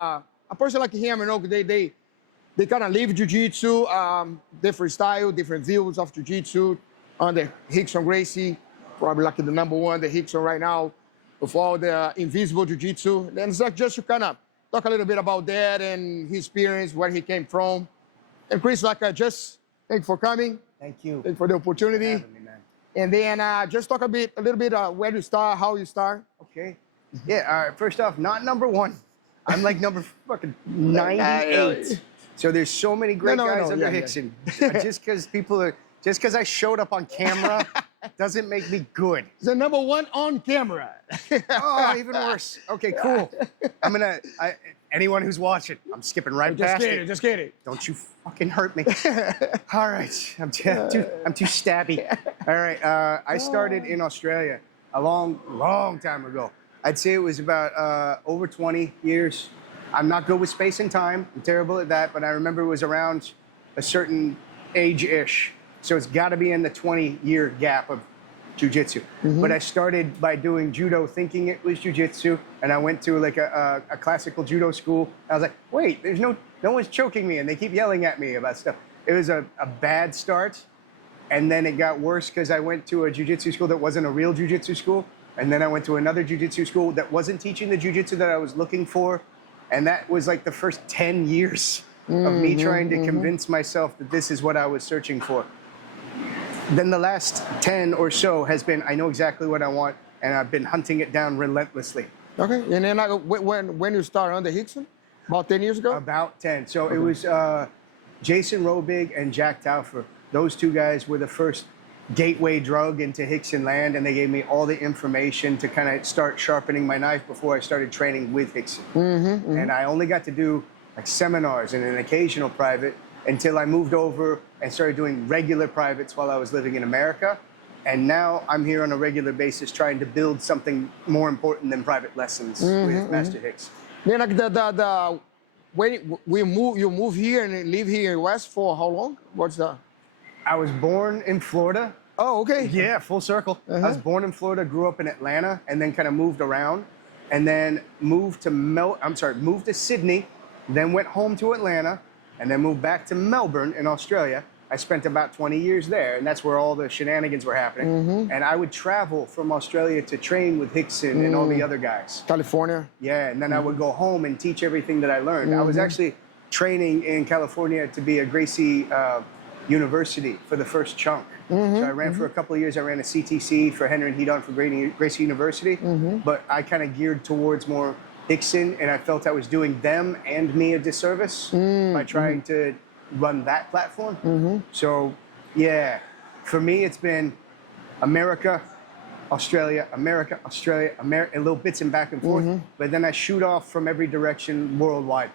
a person like him, you know, they kind of live jiu-jitsu, different style, different views of jiu-jitsu under Rickson Gracie, probably like the #1, the Rickson right now, with all the invisible jiu-jitsu. Then it's like just to kind of talk a little bit about that and his experience, where he came from. And Chris, like just thank you for coming. Thank you. Thank you for the opportunity. For having me, man. And then just talk a little bit where you start, how you start. Okay. Yeah. All right. First off, not #1. I'm like number fucking 98. So there's so many great guys under Rickson. Just because I showed up on camera doesn't make me good. The #1 on camera. Oh, even worse. Okay, cool. Anyone who's watching, I'm skipping right past it. Just kidding. Don't you fucking hurt me. All right, I'm too stabby. All right, I started in Australia a long time ago. I'd say it was about over 20 years. I'm not good with space and time. I'm terrible at that, but I remember it was around a certain age-ish. So it's got to be in the 20-year gap of jiu-jitsu. But I started by doing judo thinking it was jiu-jitsu, and I went to like a classical judo school. I was like, wait, there's no one's choking me, and they keep yelling at me about stuff. It was a bad start, and then it got worse because I went to a jiu-jitsu school that wasn't a real jiu-jitsu school, and then I went to another jiu-jitsu school that wasn't teaching the jiu-jitsu that I was looking for, and that was like the first 10 years of me trying to convince myself that this is what I was searching for. Then the last 10 or so has been, I know exactly what I want, and I've been hunting it down relentlessly. Okay, and then when you started under Rickson? About 10 years ago? About 10. So it was Jason Robig and Jack Taufer. Those two guys were the first gateway drug into Rickson land, and they gave me all the information to kind of start sharpening my knife before I started training with Rickson. And I only got to do like seminars and an occasional private until I moved over and started doing regular privates while I was living in America. And now I'm here on a regular basis trying to build something more important than private lessons with Master Hicks. Then like when you move here and live here in West for how long? What's that? I was born in Florida. Oh, okay. Yeah, full circle. I was born in Florida, grew up in Atlanta, and then kind of moved around, and then moved to Sydney, then went home to Atlanta, and then moved back to Melbourne in Australia. I spent about 20 years there, and that's where all the shenanigans were happening. And I would travel from Australia to train with Rickson and all the other guys. California. Yeah, and then I would go home and teach everything that I learned. I was actually training in California to be a Gracie University for the first chunk. So I ran for a couple of years. I ran a CTC for Henry and Hedon for Gracie University, but I kind of geared towards more Rickson, and I felt I was doing them and me a disservice by trying to run that platform. So, yeah, for me, it's been America, Australia, America, Australia, America, little bits and back and forth. But then I shoot off from every direction worldwide.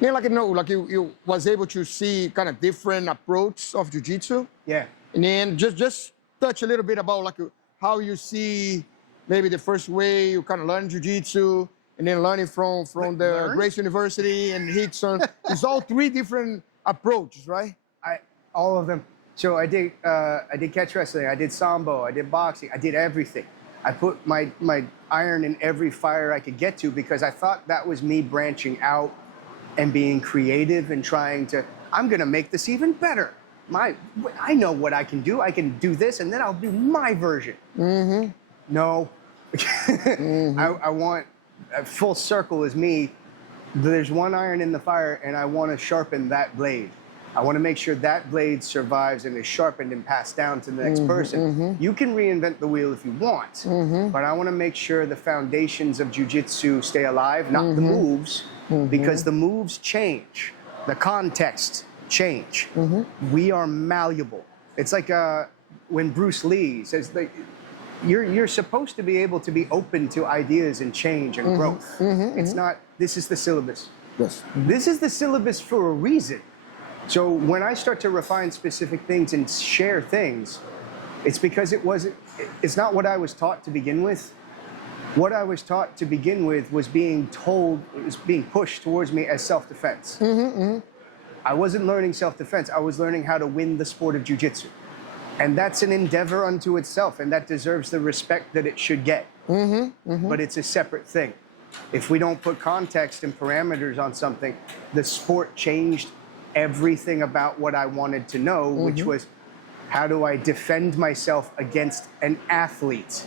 Yeah, like you was able to see kind of different approach of jiu-jitsu. Yeah. And then just touch a little bit about like how you see maybe the first way you kind of learn jiu-jitsu, and then learning from the Gracie University and Rickson. It's all 3 different approaches, right? All of them. So I did catch wrestling, I did sambo, I did boxing, I did everything. I put my iron in every fire I could get to because I thought that was me branching out and being creative and trying to, I'm gonna make this even better. I know what I can do. I can do this, and then I'll do my version. No. I want, full circle is me. There's one iron in the fire, and I want to sharpen that blade. I want to make sure that blade survives and is sharpened and passed down to the next person. You can reinvent the wheel if you want, but I want to make sure the foundations of jiu-jitsu stay alive, not the moves, because the moves change. The context change. We are malleable. It's like when Bruce Lee says, like, you're supposed to be able to be open to ideas and change and growth. It's not, this is the syllabus. Yes. This is the syllabus for a reason. So when I start to refine specific things and share things, it's because it's not what I was taught to begin with. What I was taught to begin with was being told, it was being pushed towards me as self-defense. I wasn't learning self-defense. I was learning how to win the sport of jiu-jitsu. And that's an endeavor unto itself, and that deserves the respect that it should get. But it's a separate thing. if we don't put context and parameters on something, the sport changed everything about what I wanted to know, which was, how do I defend myself against an athlete?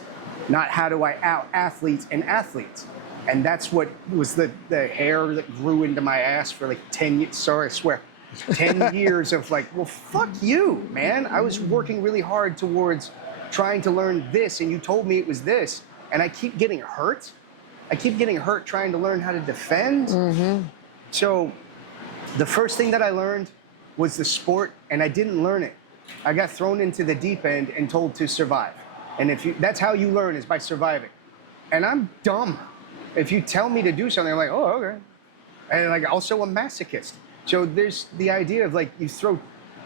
Not how do I out-athlete an athlete? And that's what was the hair that grew into my ass for like 10 years. Sorry, I swear. 10 years of like, well, fuck you, man. I was working really hard towards trying to learn this, and you told me it was this, and I keep getting hurt. I keep getting hurt trying to learn how to defend. So the first thing that I learned was the sport, and I didn't learn it. I got thrown into the deep end and told to survive. And that's how you learn, is by surviving. And I'm dumb. If you tell me to do something, I'm like, oh, okay. And like, also a masochist. So there's the idea of like, you throw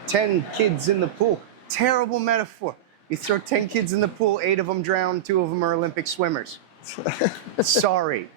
10 kids in the pool. Terrible metaphor. You throw 10 kids in the pool, 8 of them drown, 2 of them are Olympic swimmers. Sorry,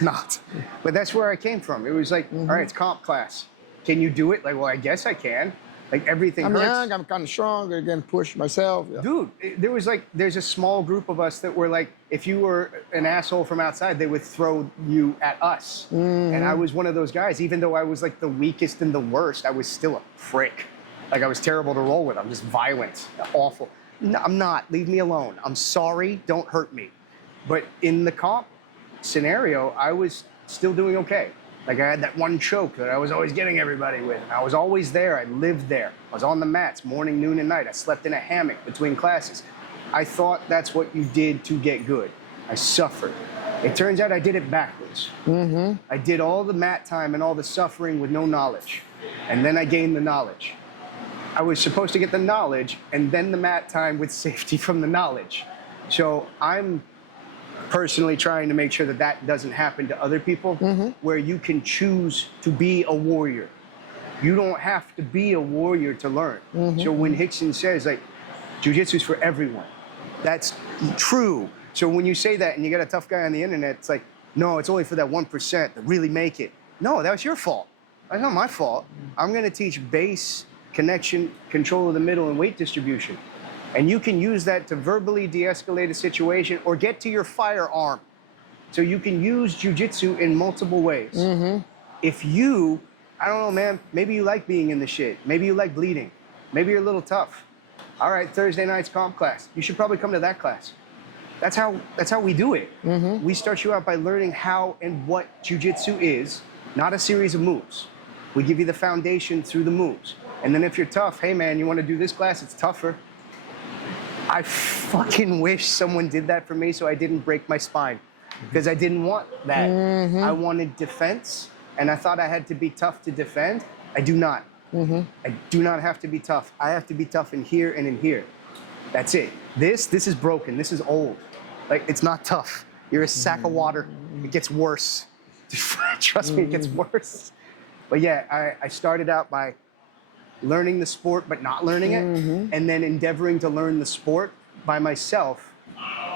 not. But that's where I came from. It was like, all right, it's comp class. Can you do it? Like, well, I guess I can. Like, everything I'm hurts. young, I'm kind of strong, I can push myself. Yeah. Dude, there's a small group of us that were like, if you were an asshole from outside, they would throw you at us. And I was one of those guys. Even though I was like the weakest and the worst, I was still a prick. Like, I was terrible to roll with. I'm just violent, awful. No, I'm not. Leave me alone. I'm sorry. Don't hurt me. But in the comp scenario, I was still doing okay. Like, I had that one choke that I was always getting everybody with. I was always there. I lived there. I was on the mats morning, noon, and night. I slept in a hammock between classes. I thought that's what you did to get good. I suffered. It turns out I did it backwards. I did all the mat time and all the suffering with no knowledge. And then I gained the knowledge. I was supposed to get the knowledge and then the mat time with safety from the knowledge. So I'm personally trying to make sure that that doesn't happen to other people, where you can choose to be a warrior. You don't have to be a warrior to learn. So when Rickson says, like, jiu-jitsu is for everyone, that's true. So when you say that and you got a tough guy on the internet, it's like, no, it's only for that 1% that really make it. No, that was your fault. That's not my fault. I'm gonna teach base, connection, control of the middle, and weight distribution. And you can use that to verbally de-escalate a situation or get to your firearm. So you can use jiu-jitsu in multiple ways. If you, I don't know, man, maybe you like being in the shit. Maybe you like bleeding. Maybe you're a little tough. All right, Thursday night's comp class. You should probably come to that class. That's how we do it. We start you out by learning how and what jiu-jitsu is, not a series of moves. We give you the foundation through the moves. And then if you're tough, hey man, you want to do this class? It's tougher. I fucking wish someone did that for me so I didn't break my spine, because I didn't want that. I wanted defense, and I thought I had to be tough to defend. I do not. I do not have to be tough. I have to be tough in here and in here. That's it. This is broken. This is old. Like, it's not tough. You're a sack of water. It gets worse. Trust me, it gets worse. But yeah, I started out by learning the sport but not learning it, and then endeavoring to learn the sport by myself.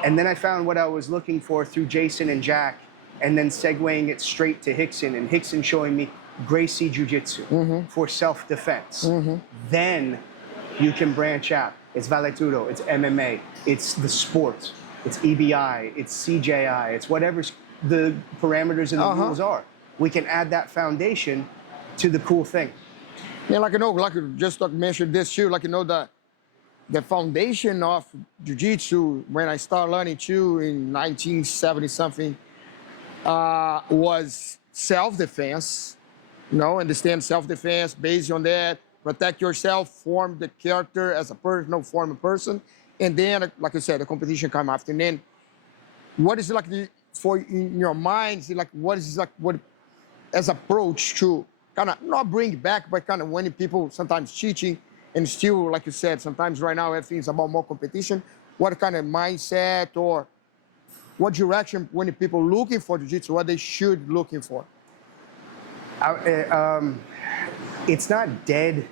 And then I found what I was looking for through Jason and Jack, and then segueing it straight to Rickson, and Rickson showing me Gracie Jiu-Jitsu for self-defense. Then you can branch out. It's Vale Tudo, it's MMA, it's the sport, it's EBI, it's CJI, it's whatever the parameters and the rules are. We can add that foundation to the cool thing. Yeah, like, you know, like you just mentioned this too, like, you know, the foundation of jiu-jitsu when I started learning too in 1970 something was self-defense, you know, understand self-defense, based on that, protect yourself, form the character as a person, no, form a person. And then, like I said, the competition come after. And then what is it like for in your mind, like what is like what as approach to kind of not bring back, but kind of when people sometimes teaching and still, like you said, sometimes right now everything's about more competition. What kind of mindset or what direction when people looking for jiu-jitsu, what they should looking for? It's not dead,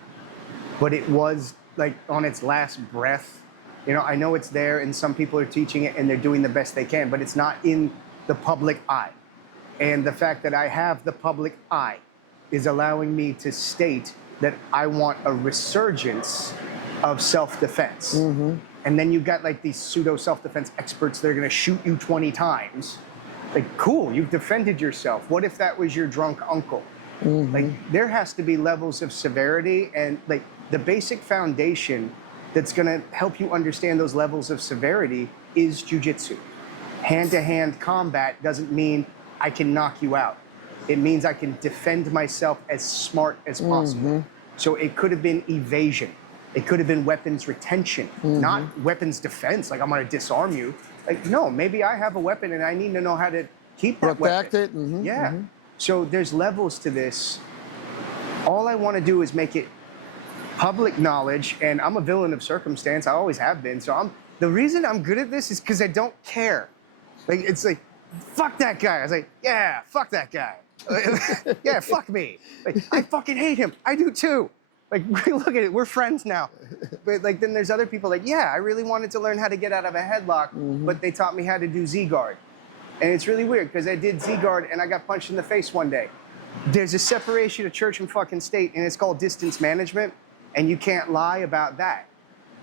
but it was like on its last breath. You know, I know it's there and some people are teaching it and they're doing the best they can, but it's not in the public eye. And the fact that I have the public eye is allowing me to state that I want a resurgence of self-defense. And then you got like these pseudo self-defense experts that are gonna shoot you 20 times Like, cool, you've defended yourself. What if that was your drunk uncle? Like, there has to be levels of severity, and like the basic foundation that's gonna help you understand those levels of severity is jiu-jitsu. Hand-to-hand combat doesn't mean I can knock you out. It means I can defend myself as smart as possible. So it could have been evasion. It could have been weapons retention, not weapons defense, like I'm gonna disarm you. Like, no, maybe I have a weapon and I need to know how to keep that Protect weapon. it. Yeah. So there's levels to this. All I wanna do is make it public knowledge, and I'm a villain of circumstance. I always have been. So the reason I'm good at this is because I don't care. Like, it's like, fuck that guy. I was like, yeah, fuck that guy. Yeah, fuck me. Like, I fucking hate him. I do too. Like, look at it, we're friends now. But like, then there's other people like, yeah, I really wanted to learn how to get out of a headlock, but they taught me how to do Z-guard. And it's really weird because I did Z-guard and I got punched in the face one day. There's a separation of church and fucking state, and it's called distance management, and you can't lie about that.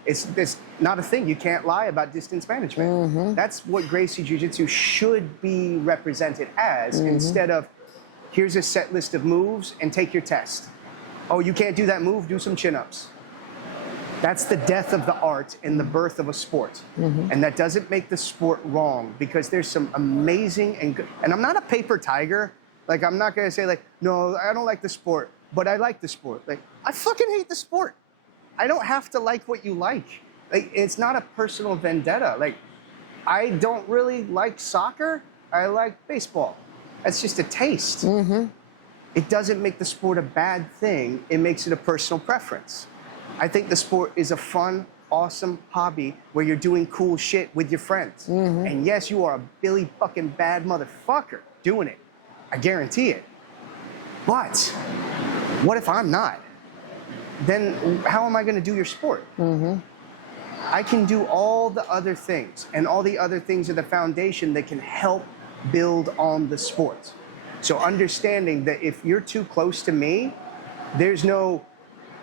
It's not a thing. You can't lie about distance management. That's what Gracie Jiu-Jitsu should be represented as, instead of, here's a set list of moves and take your test. Oh, you can't do that move? Do some chin-ups. That's the death of the art and the birth of a sport. And that doesn't make the sport wrong, because there's some amazing and good, and I'm not a paper tiger. Like, I'm not gonna say like, no, I don't like the sport, but I like the sport. Like, I fucking hate the sport. I don't have to like what you like. Like, it's not a personal vendetta. Like, I don't really like soccer. I like baseball. That's just a taste. It doesn't make the sport a bad thing. It makes it a personal preference. I think the sport is a fun, awesome hobby where you're doing cool shit with your friends. And yes, you are a Billy fucking bad motherfucker doing it. I guarantee it. But what if I'm not? Then how am I gonna do your sport? I can do all the other things, and all the other things are the foundation that can help build on the sport. So understanding that if you're too close to me, there's no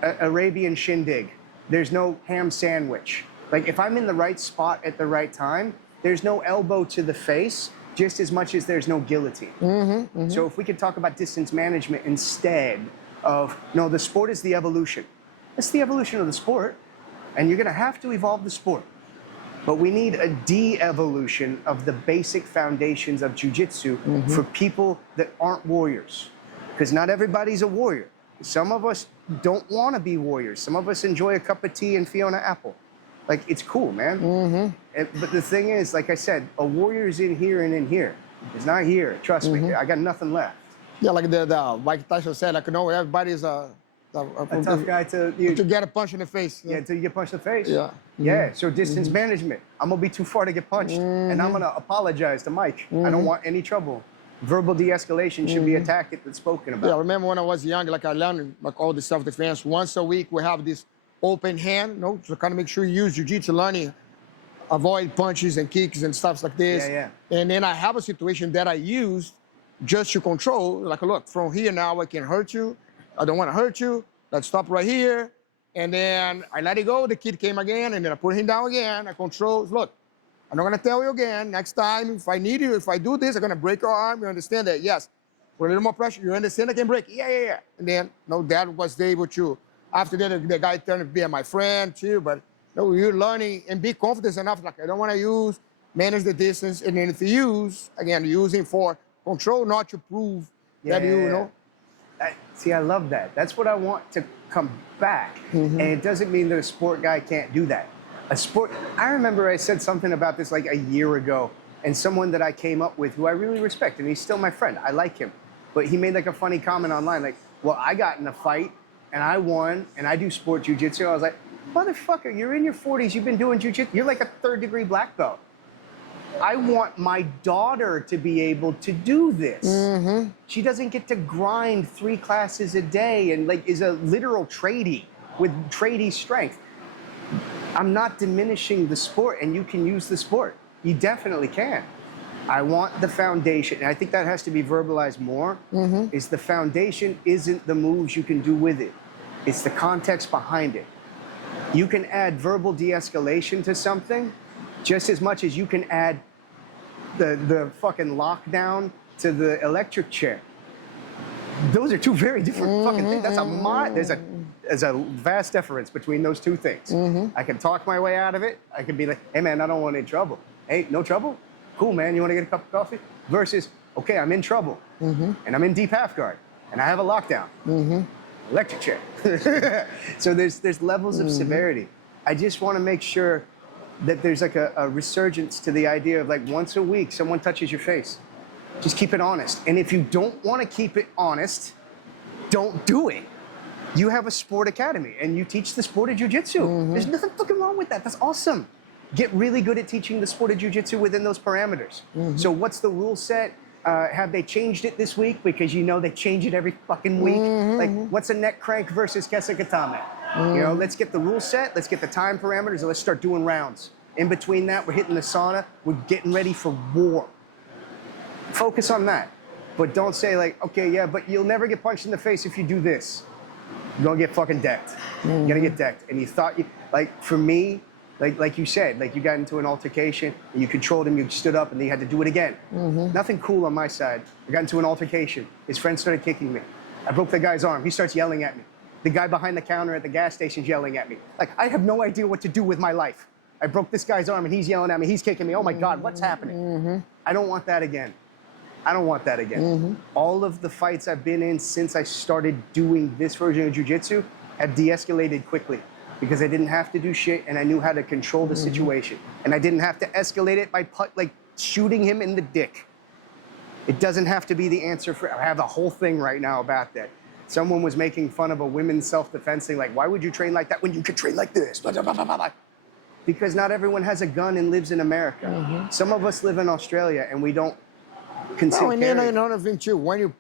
Arabian shindig. There's no ham sandwich. Like, if I'm in the right spot at the right time, there's no elbow to the face, just as much as there's no guillotine. So if we could talk about distance management instead of, no, the sport is the evolution. It's the evolution of the sport, and you're gonna have to evolve the sport. But we need a de-evolution of the basic foundations of jiu-jitsu for people that aren't warriors. Because not everybody's a warrior. Some of us don't want to be warriors. Some of us enjoy a cup of tea and Fiona Apple. Like, it's cool, man. But the thing is, like I said, a warrior's in here and in here. It's not here, trust me. I got nothing left. Yeah, like the Mike Tyson said, like, no, everybody's a tough guy to get a punch in the face. Yeah, until you get punched in the face. Yeah. Yeah, so distance management. I'm gonna be too far to get punched, and I'm gonna apologize to Mike. I don't want any trouble. Verbal de-escalation should be a tactic that's spoken about. Yeah, I remember when I was young, like I learned like all the self-defense. Once a week, we have this open hand, you know, to kind of make sure you use jiu-jitsu learning, avoid punches and kicks and stuff like this. And then I have a situation that I use just to control, like, look, from here now I can hurt you. I don't want to hurt you. Let's stop right here. And then I let it go. The kid came again, and then I put him down again. I control. Look, I'm not going to tell you again. Next time, if I need you, if I do this, I'm going to break your arm. You understand that? Yes. With a little more pressure, you understand I can break it? Yeah. And then, no, Dad was able to. After that, the guy turned to be my friend too. But no, you're learning and be confident enough. Like, I don't want to manage the distance. And then if you use, again, using for control, not to prove that you know. See, I love that. That's what I want to come back. And it doesn't mean that a sport guy can't do that. I remember I said something about this like a year ago, and someone that I came up with who I really respect, and he's still my friend. I like him. But he made like a funny comment online, like, well, I got in a fight, and I won, and I do sport jiu-jitsu. I was like, motherfucker, you're in your 40s, you've been doing jiu-jitsu. You're like a third-degree black belt. I want my daughter to be able to do this. She doesn't get to grind 3 classes a day and like is a literal tradie with tradie strength. I'm not diminishing the sport, and you can use the sport. You definitely can. I want the foundation, and I think that has to be verbalized more, is the foundation isn't the moves you can do with it. It's the context behind it. You can add verbal de-escalation to something just as much as you can add the fucking lockdown to the electric chair. Those are two very different fucking things. There's a vast difference between those two things. I can talk my way out of it. I can be like, hey man, I don't want any trouble. Hey, no trouble? Cool, man, you want to get a cup of coffee? Versus, okay, I'm in trouble, and I'm in deep half guard, and I have a lockdown. Electric chair. So there's levels of severity. I just want to make sure that there's like a resurgence to the idea of like once a week someone touches your face. Just keep it honest. And if you don't want to keep it honest, don't do it. You have a sport academy and you teach the sport of jiu-jitsu. There's nothing fucking wrong with that. That's awesome. Get really good at teaching the sport of jiu-jitsu within those parameters. So what's the rule set? Have they changed it this week? Because you know they change it every fucking week. Like, what's a neck crank versus kesekatame? You know, let's get the rule set, let's get the time parameters, and let's start doing rounds. In between that, we're hitting the sauna, we're getting ready for war. Focus on that. But don't say like, okay, yeah, but you'll never get punched in the face if you do this. You're gonna get fucking decked. You're gonna get decked. And you thought, like for me, like you said, like you got into an altercation, and you controlled him, you stood up, and then you had to do it again. Nothing cool on my side. I got into an altercation. His friend started kicking me. I broke the guy's arm. He starts yelling at me. The guy behind the counter at the gas station's yelling at me. Like, I have no idea what to do with my life. I broke this guy's arm, and he's yelling at me. He's kicking me. Oh, my God, what's happening? I don't want that again. I don't want that again. All of the fights I've been in since I started doing this version of jiu-jitsu have de-escalated quickly because I didn't have to do shit, and I knew how to control the situation. And I didn't have to escalate it by shooting him in the dick. It doesn't have to be the answer for, I have a whole thing right now about that. Someone was making fun of a women's self-defense thing, like, why would you train like that when you could train like this? Because not everyone has a gun and lives in America. Some of us live in Australia and we don't consider and then another thing too, when you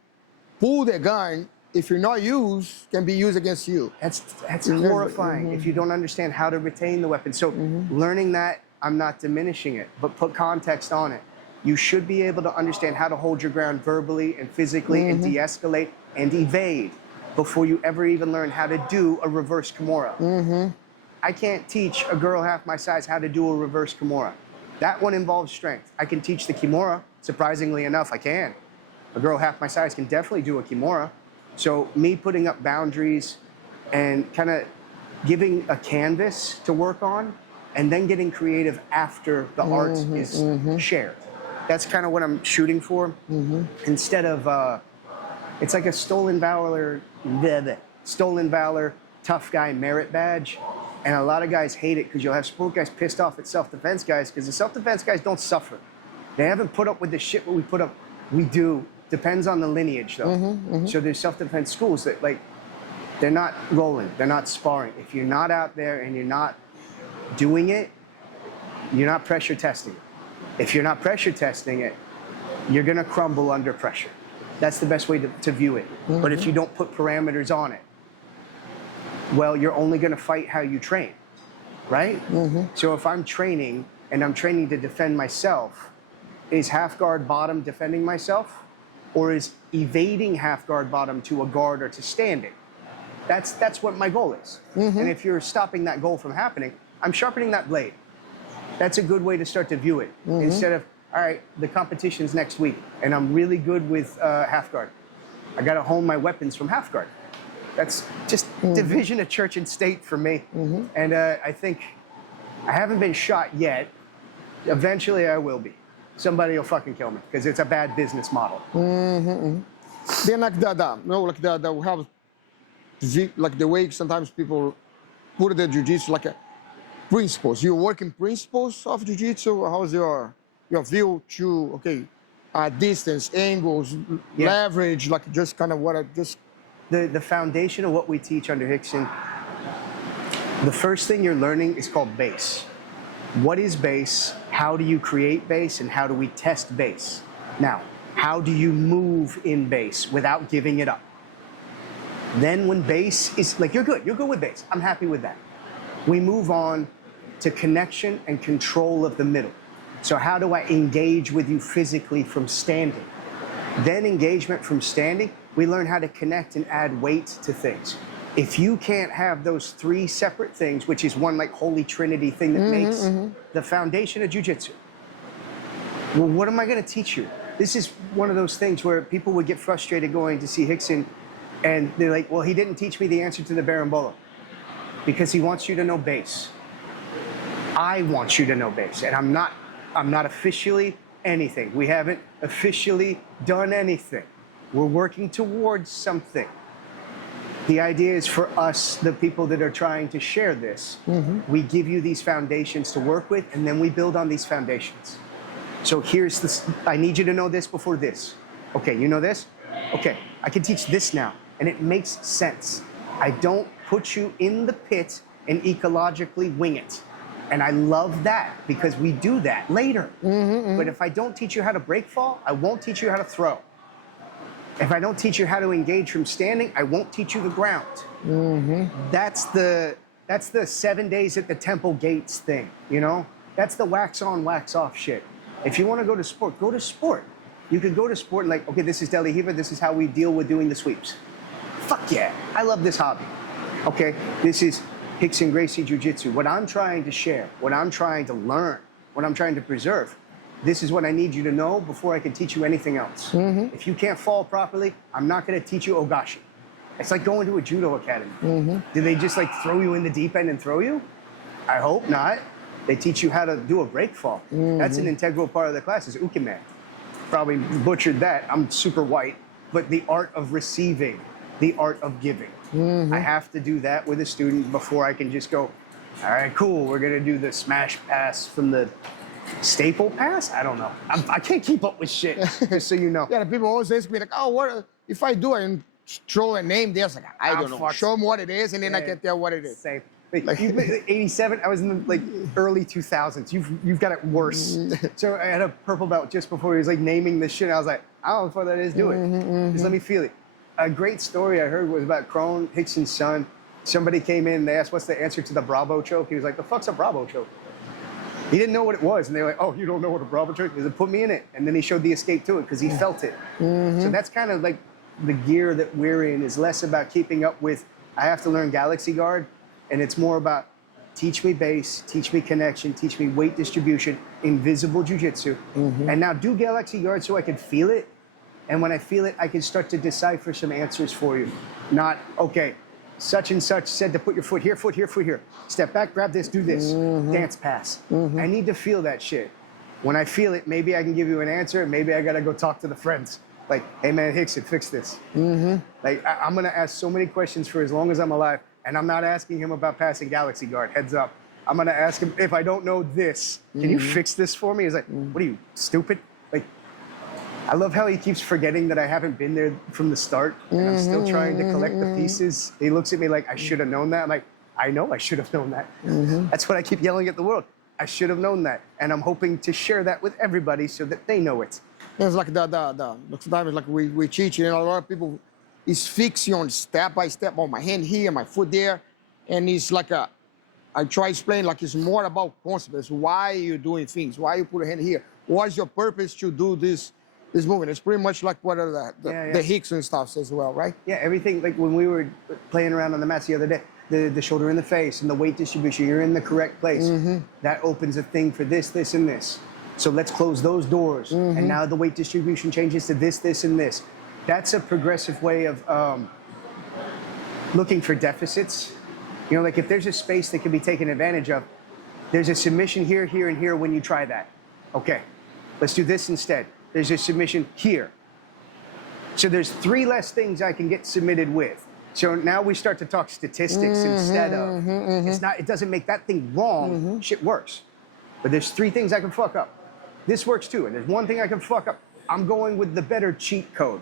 pull the gun, if you're not used, can be used against you. That's horrifying if you don't understand how to retain the weapon. So learning that, I'm not diminishing it, but put context on it. You should be able to understand how to hold your ground verbally and physically and de-escalate and evade before you ever even learn how to do a reverse Kimura. I can't teach a girl half my size how to do a reverse Kimura. That one involves strength. I can teach the Kimura, surprisingly enough, I can. A girl half my size can definitely do a Kimura. So me putting up boundaries and kind of giving a canvas to work on and then getting creative after the art is shared. That's kind of what I'm shooting for. Instead of, it's like a stolen valor, tough guy merit badge. And a lot of guys hate it because you'll have sport guys pissed off at self-defense guys because the self-defense guys don't suffer. They haven't put up with the shit what we put up. We do. Depends on the lineage though. So there's self-defense schools that like, they're not rolling, they're not sparring. If you're not out there and you're not doing it, you're not pressure testing it. If you're not pressure testing it, you're gonna crumble under pressure. That's the best way to view it. But if you don't put parameters on it, well, you're only gonna fight how you train, right? So if I'm training and I'm training to defend myself, is half guard bottom defending myself? Or is evading half guard bottom to a guard or to standing? That's what my goal is. And if you're stopping that goal from happening, I'm sharpening that blade. That's a good way to start to view it. Instead of, all right, the competition's next week, and I'm really good with half guard. I gotta hone my weapons from half guard. That's just division of church and state for me. And I think I haven't been shot yet. Eventually I will be. Somebody will fucking kill me because it's a bad business model. Then like we have like the way sometimes people put the jiu-jitsu like a principles. You work in principles of jiu-jitsu. How's your view to distance, angles, leverage, like just kind of what I just. The foundation of what we teach under Rickson, the first thing you're learning is called base. What is base? How do you create base? And how do we test base? Now, how do you move in base without giving it up? Then when base is, like, you're good with base. I'm happy with that. We move on to connection and control of the middle. So how do I engage with you physically from standing? Then engagement from standing, we learn how to connect and add weight to things. If you can't have those three separate things, which is one like holy trinity thing that makes the foundation of jiu-jitsu, Well, what am I going to teach you? This is one of those things where people would get frustrated going to see Rickson, and they're like, well, he didn't teach me the answer to the berimbolo because he wants you to know base. I want you to know base, and I'm not officially anything. We haven't officially done anything. We're working towards something. The idea is for us, the people that are trying to share this, we give you these foundations to work with, and then we build on these foundations. So here's this, I need you to know this before this. Okay, you know this? Okay, I can teach this now, and it makes sense. I don't put you in the pit and ecologically wing it. And I love that because we do that later. But if I don't teach you how to break fall, I won't teach you how to throw. If I don't teach you how to engage from standing, I won't teach you the ground. That's the 7 days at the temple gates thing, you know? That's the wax on, wax off shit. If you want to go to sport, go to sport. You could go to sport and like, okay, this is Deli Hiva, this is how we deal with doing the sweeps. Fuck yeah, I love this hobby. Okay, this is Rickson Gracie Jiu-Jitsu. What I'm trying to share, what I'm trying to learn, what I'm trying to preserve, this is what I need you to know before I can teach you anything else. If you can't fall properly, I'm not going to teach you Ogashi. It's like going to a judo academy. Do they just like throw you in the deep end and throw you? I hope not. They teach you how to do a break fall. That's an integral part of the class is ukemen. Probably butchered that. I'm super white. But the art of receiving, the art of giving. I have to do that with a student before I can just go, all right, cool, we're going to do the smash pass from the staple pass? I don't know. I can't keep up with shit, just so you know. Yeah, the people always ask me, like, oh, what if I do it and throw a name there? It's like, I don't know. Show them what it is, and then I can tell what it is. Same. Like 87, I was in the like early 2000s. You've got it worse. So I had a purple belt just before he was like naming this shit. I was like, I don't know what that is. Do it. Just let me feel it. A great story I heard was about Crone, Rickson's son. Somebody came in, they asked, what's the answer to the Bravo choke? He was like, the fuck's a Bravo choke? He didn't know what it was. And they were like, oh, you don't know what a Bravo choke is? He said, put me in it. And then he showed the escape to it because he felt it. So that's kind of like the gear that we're in is less about keeping up with, I have to learn Galaxy Guard. And it's more about teach me base, teach me connection, teach me weight distribution, invisible jiu-jitsu. And now do Galaxy Guard so I can feel it. And when I feel it, I can start to decipher some answers for you. Not, okay, such and such said to put your foot here, foot here, foot here. Step back, grab this, do this. Dance pass. I need to feel that shit. When I feel it, maybe I can give you an answer, and maybe I gotta go talk to the friends. Like, hey man, Rickson, fix this. Like, I'm gonna ask so many questions for as long as I'm alive. And I'm not asking him about passing Galaxy Guard, heads up. I'm gonna ask him, if I don't know this, can you fix this for me? He's like, what are you, stupid? Like, I love how he keeps forgetting that I haven't been there from the start, and I'm still trying to collect the pieces. He looks at me like, I should have known that. I'm like, I know I should have known that. That's what I keep yelling at the world. I should have known that. And I'm hoping to share that with everybody so that they know it. It's like sometimes like we teach, you know, a lot of people is fixing on step by step on my hand here, my foot there. And it's like I try to explain like it's more about concepts. Why you're doing things, why you put a hand here. What's your purpose to do this movement? It's pretty much like what the Rickson stuff as well, right? Yeah, everything, like when we were playing around on the mats the other day, the shoulder in the face and the weight distribution, you're in the correct place. That opens a thing for this, this, and this. So let's close those doors. And now the weight distribution changes to this, this, and this. That's a progressive way of looking for deficits. You know, like if there's a space that can be taken advantage of, there's a submission here, here, and here when you try that. Okay, let's do this instead. There's a submission here. So there's 3 less things I can get submitted with. So now we start to talk statistics instead of, it doesn't make that thing wrong, shit works. But there's 3 things I can fuck up. This works too, and there's 1 thing I can fuck up. I'm going with the better cheat code.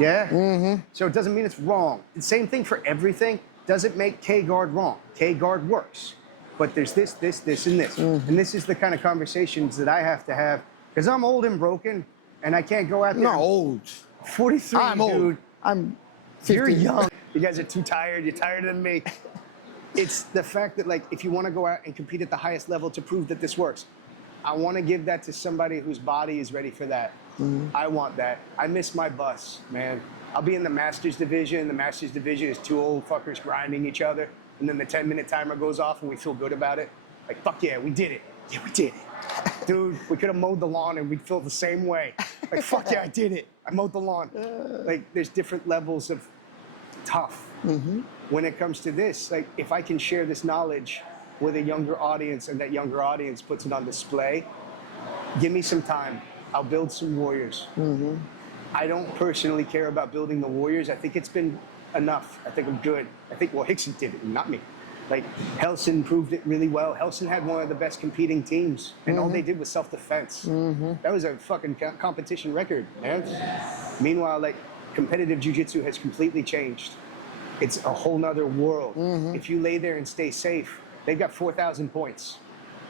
Yeah? So it doesn't mean it's wrong. The same thing for everything. Doesn't make K-guard wrong. K-guard works. But there's this, this, this, and this. And this is the kind of conversations that I have to have. Because I'm old and broken, and I can't go out there. Not old. 43, I'm dude. old. I'm 50. You're young. You guys are too tired. You're tired than me. It's the fact that, like, if you want to go out and compete at the highest level to prove that this works, I want to give that to somebody whose body is ready for that. I want that. I miss my bus, man. I'll be in the Masters division. The Masters division is 2 old fuckers grinding each other. And then the 10-minute timer goes off and we feel good about it. Like, fuck yeah, we did it. Yeah, we did it. Dude, we could have mowed the lawn and we'd feel the same way. Like, fuck yeah, I did it. I mowed the lawn. Like, there's different levels of tough. When it comes to this, like, if I can share this knowledge with a younger audience and that younger audience puts it on display, give me some time. I'll build some warriors. I don't personally care about building the warriors. I think it's been enough. I think I'm good. I think, well, Rickson did it, not me. Like, Helson proved it really well. Helson had one of the best competing teams, and all they did was self-defense. That was a fucking competition record, man. Meanwhile, like, competitive jiu-jitsu has completely changed. It's a whole nother world. If you lay there and stay safe, they've got 4,000 points,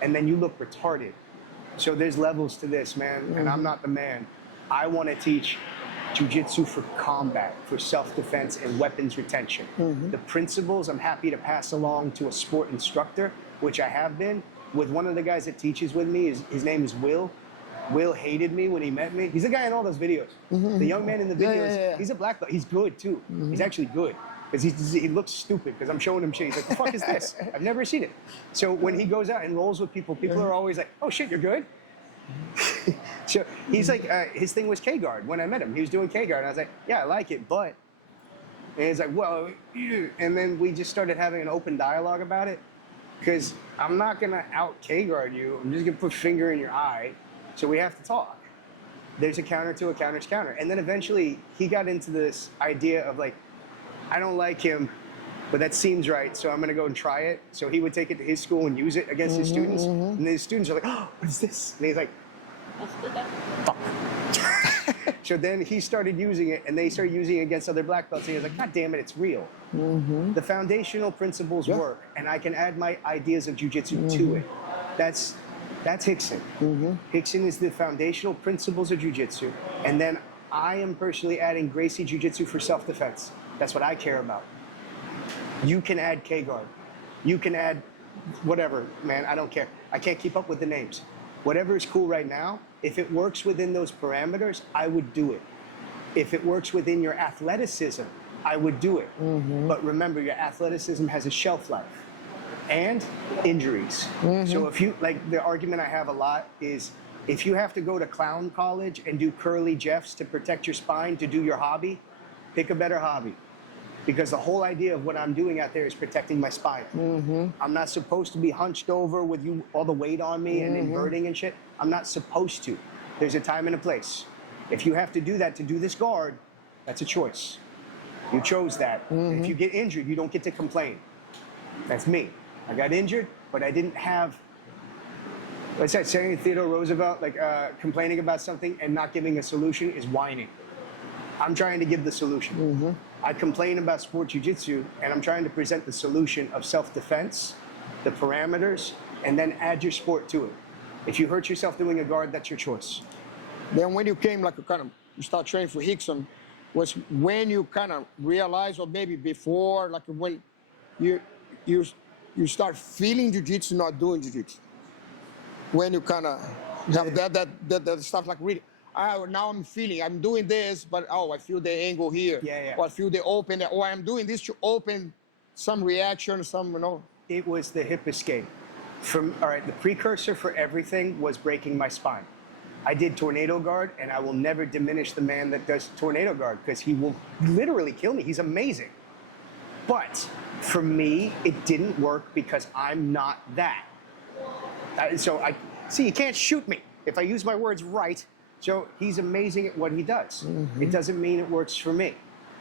and then you look retarded. So there's levels to this, man, and I'm not the man. I want to teach jiu-jitsu for combat, for self-defense and weapons retention. The principles I'm happy to pass along to a sport instructor, which I have been. With one of the guys that teaches with me, his name is Will. Will hated me when he met me. He's the guy in all those videos. The young man in the videos, he's a black belt. He's good too. He's actually good. Because he looks stupid because I'm showing him shit. He's like, the fuck is this? I've never seen it. So when he goes out and rolls with people, people are always like, oh shit, you're good? So he's like, his thing was K-guard. When I met him, he was doing K-guard. And I was like, yeah, I like it, but... And he's like, well, and then we just started having an open dialogue about it. Because I'm not going to out K-guard you. I'm just going to put finger in your eye. So we have to talk. There's a counter to a counter's counter. And then eventually he got into this idea of like, I don't like him, but that seems right, so I'm going to go and try it. So he would take it to his school and use it against his students. And his students are like, oh, what is this? And he's like, fuck. So then he started using it, and they started using it against other black belts. And he was like, God damn it, it's real. The foundational principles work, and I can add my ideas of jiu-jitsu to it. That's Rickson. Rickson is the foundational principles of jiu-jitsu, and then I am personally adding Gracie jiu-jitsu for self-defense. That's what I care about. You can add K-guard. You can add whatever, man, I don't care. I can't keep up with the names. Whatever is cool right now, if it works within those parameters, I would do it. If it works within your athleticism, I would do it. But remember, your athleticism has a shelf life and injuries. So if you, like the argument I have a lot is, if you have to go to clown college and do curly jeffs to protect your spine to do your hobby, pick a better hobby. Because the whole idea of what I'm doing out there is protecting my spine. I'm not supposed to be hunched over with all the weight on me and inverting and shit. I'm not supposed to. There's a time and a place. If you have to do that to do this guard, that's a choice. You chose that. If you get injured, you don't get to complain. That's me. I got injured, but I didn't have, what's that saying, Theodore Roosevelt, like complaining about something and not giving a solution is whining. I'm trying to give the solution. I complain about sport jiu-jitsu, and I'm trying to present the solution of self-defense, the parameters, and then add your sport to it. If you hurt yourself doing a guard, that's your choice. Then when you came, like, you start training for Rickson, was when you kind of realized, or maybe before, like when you start feeling jiu-jitsu, not doing jiu-jitsu? When you kind of have that stuff like really, now I'm feeling, I'm doing this, but I feel the angle here. Or I feel the open, or I'm doing this to open some reaction, It was the hip escape. All right, the precursor for everything was breaking my spine. I did tornado guard, and I will never diminish the man that does tornado guard, because he will literally kill me. He's amazing. But for me, it didn't work because I'm not that. You can't shoot me if I use my words right. So he's amazing at what he does. It doesn't mean it works for me.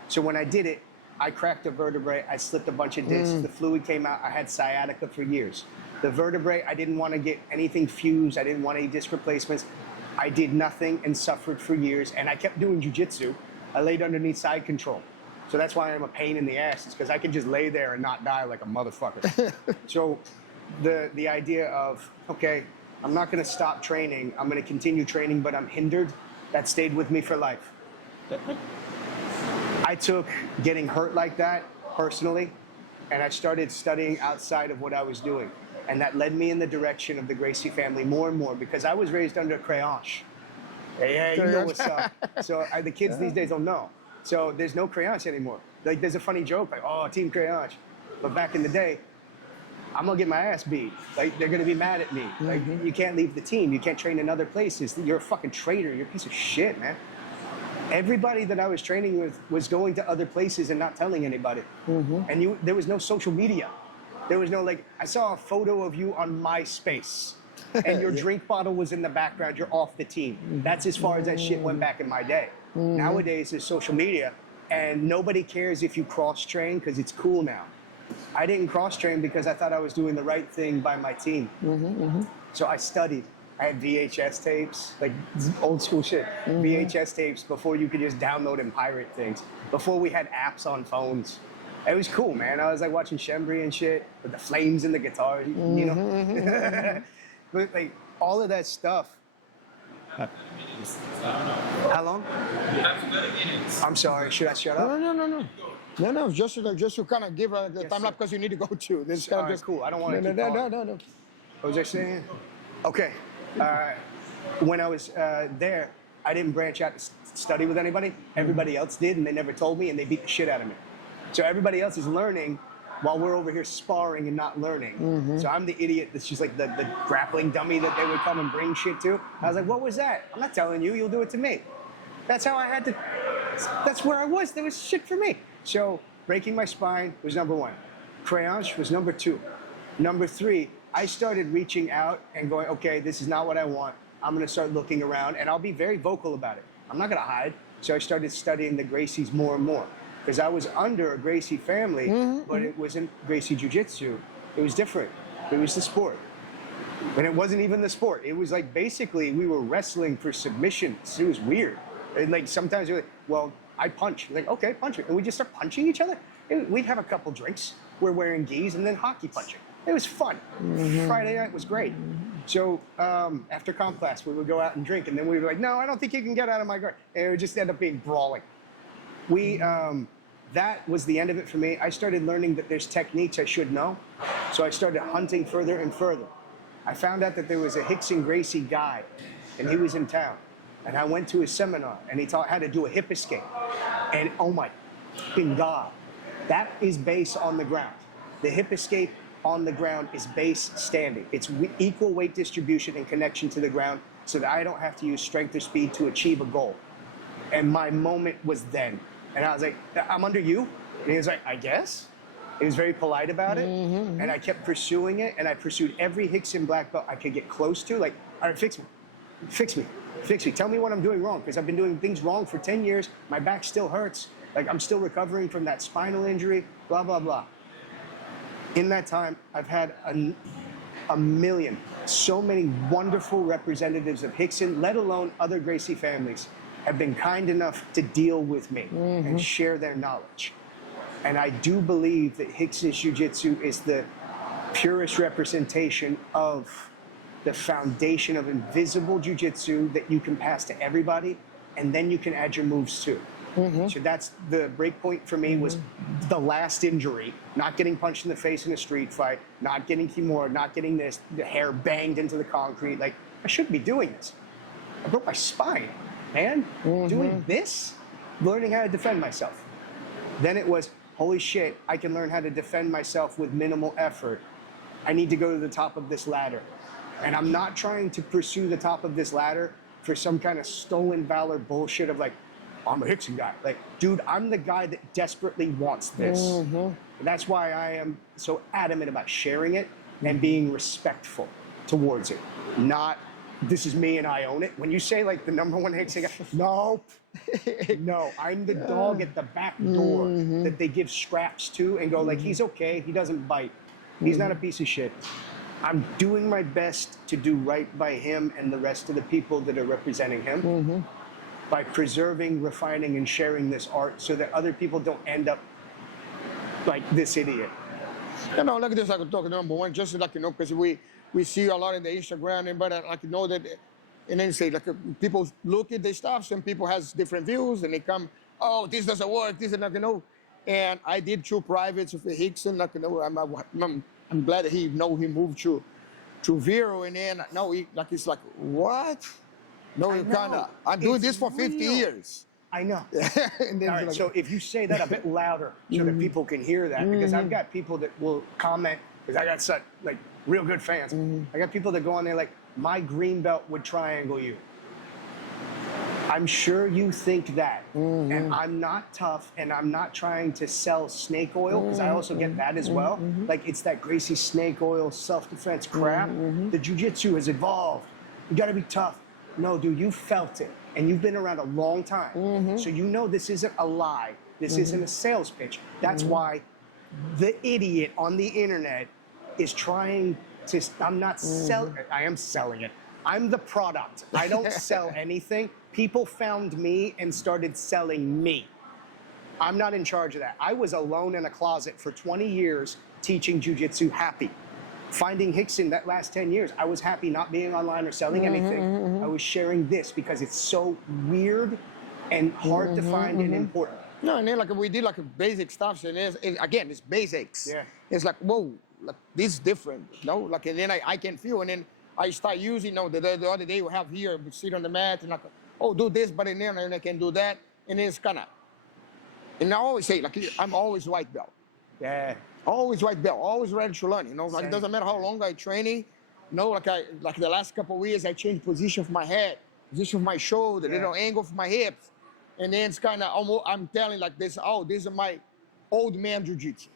So when I did it, I cracked a vertebrae, I slipped a bunch of discs, the fluid came out, I had sciatica for years. The vertebrae, I didn't want to get anything fused, I didn't want any disc replacements. I did nothing and suffered for years, and I kept doing jiu-jitsu. I laid underneath side control. So that's why I'm a pain in the ass, it's because I can just lay there and not die like a motherfucker. So the idea of, okay, I'm not going to stop training. I'm going to continue training, but I'm hindered. That stayed with me for life. I took getting hurt like that personally, and I started studying outside of what I was doing. And that led me in the direction of the Gracie family more and more, because I was raised under Créange. Hey, you know what's up. So the kids these days don't know. So there's no Créange anymore. Like, there's a funny joke, like, oh, Team Créange. But back in the day, I'm gonna get my ass beat. Like, they're gonna be mad at me. Like, you can't leave the team. You can't train in other places. You're a fucking traitor. You're a piece of shit, man. Everybody that I was training with was going to other places and not telling anybody. And there was no social media. There was no, like, I saw a photo of you on MySpace and your drink bottle was in the background. You're off the team. That's as far as that shit went back in my day. Nowadays, there's social media and nobody cares if you cross-train because it's cool now. I didn't cross-train because I thought I was doing the right thing by my team. So I studied. I had VHS tapes, like old school shit. VHS tapes before you could just download and pirate things. Before we had apps on phones. It was cool, man. I was like watching Chembry and shit with the flames in the guitar, you know? But like all of that stuff. How long? I'm sorry, should I shut up? No, just to kind of give the time lapse because you need to go to. This kind of just cool. I don't want to keep no. What was I saying? Okay. When I was there, I didn't branch out to study with anybody. Everybody else did, and they never told me, and they beat the shit out of me. So everybody else is learning while we're over here sparring and not learning. So I'm the idiot that's just like the grappling dummy that they would come and bring shit to. I was like, what was that? I'm not telling you, you'll do it to me. That's how I had to, that's where I was. There was shit for me. So breaking my spine was number 1. Créance was number 2. Number 3, I started reaching out and going, okay, this is not what I want. I'm gonna start looking around and I'll be very vocal about it. I'm not gonna hide. So I started studying the Gracies more and more because I was under a Gracie family, but it wasn't Gracie Jiu-Jitsu. It was different. It was the sport. And it wasn't even the sport. It was like basically we were wrestling for submissions. It was weird. And like sometimes you're like, well, I punch. Like, okay, punch it. And we just start punching each other. We'd have a couple drinks. We're wearing gis and then hockey punching. It was fun. Friday night was great. So after comp class, we would go out and drink, and then we were like, no, I don't think you can get out of my guard. And it would just end up being brawling. That was the end of it for me. I started learning that there's techniques I should know. So I started hunting further and further. I found out that there was a Rickson Gracie guy, and he was in town. And I went to his seminar, and he taught how to do a hip escape. And oh my fucking God, that is base on the ground. The hip escape on the ground is base standing. It's equal weight distribution and connection to the ground so that I don't have to use strength or speed to achieve a goal. And my moment was then. And I was like, I'm under you? And he was like, I guess. He was very polite about it. And I kept pursuing it, and I pursued every Rickson black belt I could get close to. Like, all right, fix me. Fix me. Fix me. Tell me what I'm doing wrong, because I've been doing things wrong for 10 years. My back still hurts. Like, I'm still recovering from that spinal injury, blah, blah, blah. In that time, I've had a million, so many wonderful representatives of Rickson, let alone other Gracie families, have been kind enough to deal with me and share their knowledge. And I do believe that Rickson's Jiu-Jitsu is the purest representation of the foundation of invisible Jiu-Jitsu that you can pass to everybody, and then you can add your moves too. So that's the break point for me, was the last injury, not getting punched in the face in a street fight, not getting kimura, not getting this, the hair banged into the concrete. Like, I shouldn't be doing this. I broke my spine, man. Doing this, learning how to defend myself. Then it was, holy shit, I can learn how to defend myself with minimal effort. I need to go to the top of this ladder. And I'm not trying to pursue the top of this ladder for some kind of stolen valor bullshit of like, I'm a Rickson guy. Like, dude, I'm the guy that desperately wants this. And that's why I am so adamant about sharing it and being respectful towards it. Not, this is me and I own it. When you say like the #1 Rickson guy, no, no, I'm the dog at the back door that they give scraps to and go like, he's okay, he doesn't bite. He's not a piece of shit. I'm doing my best to do right by him and the rest of the people that are representing him. By preserving, refining, and sharing this art so that other people don't end up like this idiot. You know, like this, I could talk #1, just like, you know, because we see a lot in the Instagram, and but like, you know, that, and then say, like, people look at the stuff, some people has different views, and they come, oh, this doesn't work, this is not, you know. And I did 2 privates with Rickson, like, you know, I'm glad that he moved to Vero, and then, no, like, it's like, what? No, you kind of, I'm doing this for 50 years. I know. And then all right, like, so if you say that a bit louder so that people can hear that, because I've got people that will comment because I got such like real good fans. I got people that go on there like, my green belt would triangle you. I'm sure you think that, and I'm not tough, and I'm not trying to sell snake oil, because I also get that as well. Like, it's that Gracie snake oil self-defense crap. The jiu-jitsu has evolved. You gotta be tough. No, dude, you felt it, and you've been around a long time, so you know this isn't a lie. This isn't a sales pitch. That's why the idiot on the internet is trying to, I'm not selling, I am selling it. I'm the product. I don't sell anything. People found me and started selling me. I'm not in charge of that. I was alone in a closet for 20 years teaching jiu-jitsu happy. Finding Rickson that last 10 years, I was happy not being online or selling anything. I was sharing this because it's so weird and hard to find and important. No, and then like we did like a basic stuff, and again, it's basics. Yeah. It's like, whoa, like, this is different, like, and then I can feel, and then I start using, the other day we have here, we sit on the mat, and like, oh, do this, but then I can do that, and it's kind of, and I always say, like, I'm always white belt. Yeah. Always white belt, always ready to learn, like, it doesn't matter how long I training, like the last couple of years, I changed position of my head, position of my shoulder, angle of my hips, and then it's kind of, I'm telling like this, this is my old man jiu-jitsu.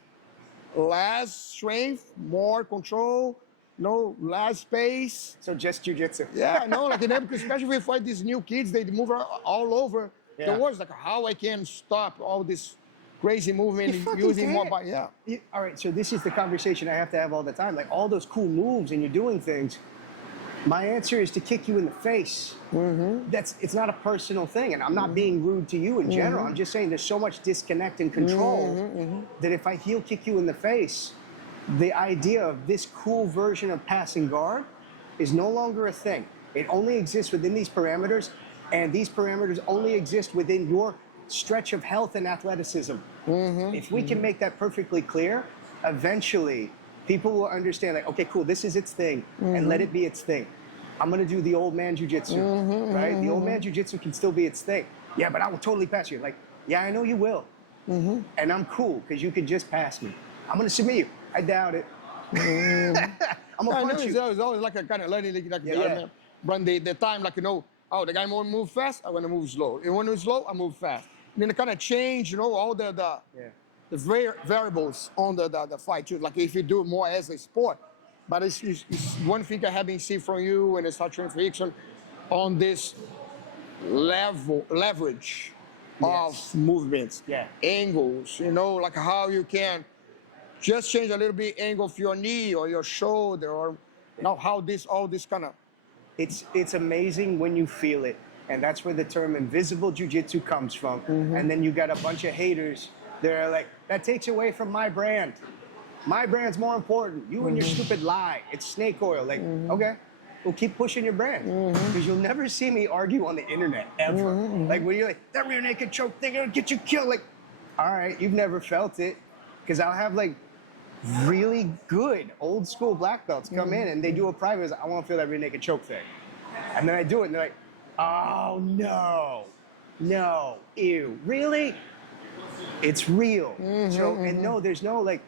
Less strength, more control, less space. So just jiu-jitsu. Yeah, like because especially if I these new kids, they move all over the world. Like how I can stop all this crazy movement using more body. Yeah. All right, so this is the conversation I have to have all the time. Like all those cool moves and you're doing things. My answer is to kick you in the face. It's not a personal thing, and I'm not being rude to you in general. I'm just saying there's so much disconnect and control that if I heel kick you in the face, the idea of this cool version of passing guard is no longer a thing. It only exists within these parameters, and these parameters only exist within your stretch of health and athleticism. If we can make that perfectly clear, eventually people will understand, like, okay, cool, this is its thing, and let it be its thing. I'm gonna do the old man jiu-jitsu, right? The old man jiu-jitsu can still be its thing. Yeah, but I will totally pass you. Like, yeah, I know you will. And I'm cool, because you can just pass me. I'm gonna submit you. I doubt it. I'm gonna punch you. It's always like a kind of learning, like run the time, like, oh, the guy want to move fast, I want to move slow. You want to move slow, I move fast. And then it kind of change, all the variables on the fight too. Like if you do it more as a sport. But it's one thing I have been seeing from you and it's training for Rickson on this leverage of movements, angles, like how you can just change a little bit angle of your knee or your shoulder, or how all this kind of. It's amazing when you feel it, and that's where the term invisible jiu-jitsu comes from. And then you got a bunch of haters that are like, that takes away from my brand. My brand's more important. You and your stupid lie. It's snake oil. Like, okay, well, keep pushing your brand. Because you'll never see me argue on the internet, ever. Like, when you're like, that rear naked choke thing, it'll get you killed. Like, all right, you've never felt it. Because I'll have, like, really good old school black belts come in and they do a private. I want to feel that rear naked choke thing. And then I do it and they're like, oh, no, ew, really? It's real. So, and no, there's no, like,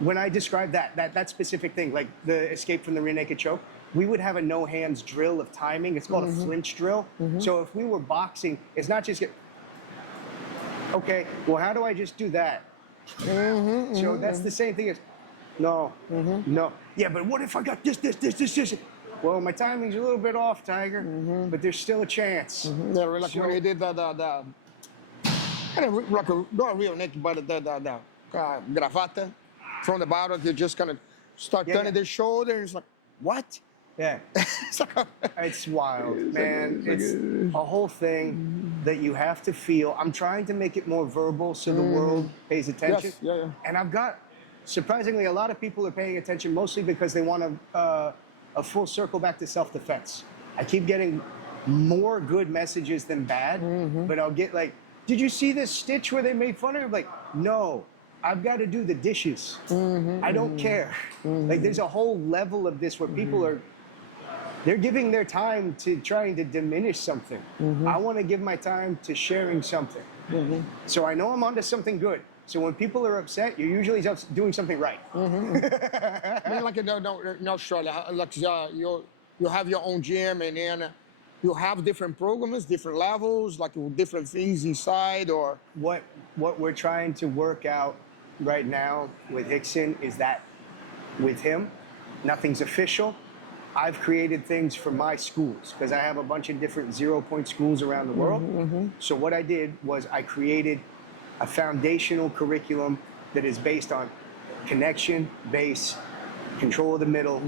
when I describe that specific thing, like the escape from the rear naked choke, we would have a no hands drill of timing. It's called a flinch drill. So if we were boxing, it's not just okay, well, how do I just do that? So that's the same thing as, no. Yeah, but what if I got this? Well, my timing's a little bit off, Tiger, but there's still a chance. Yeah, like when he did not a real naked, but the gravata from the bottom, you just kind of start turning the shoulder, and it's like, what? Yeah. It's wild, man. It's a whole thing that you have to feel. I'm trying to make it more verbal so the world pays attention. Yes. And I've got, surprisingly, a lot of people are paying attention mostly because they want a full circle back to self-defense. I keep getting more good messages than bad, but I'll get like, did you see this stitch where they made fun of it? Like, no. I've got to do the dishes. I don't care. Like, there's a whole level of this where people they're giving their time to trying to diminish something. I want to give my time to sharing something. So I know I'm onto something good. So when people are upset, you're usually just doing something right. I mean, like in Australia, like you have your own gym, and then you have different programs, different levels, like different things inside, or What we're trying to work out right now with Rickson is that with him, nothing's official. I've created things for my schools because I have a bunch of different 0-point schools around the world. So what I did was I created a foundational curriculum that is based on connection, base, control of the middle,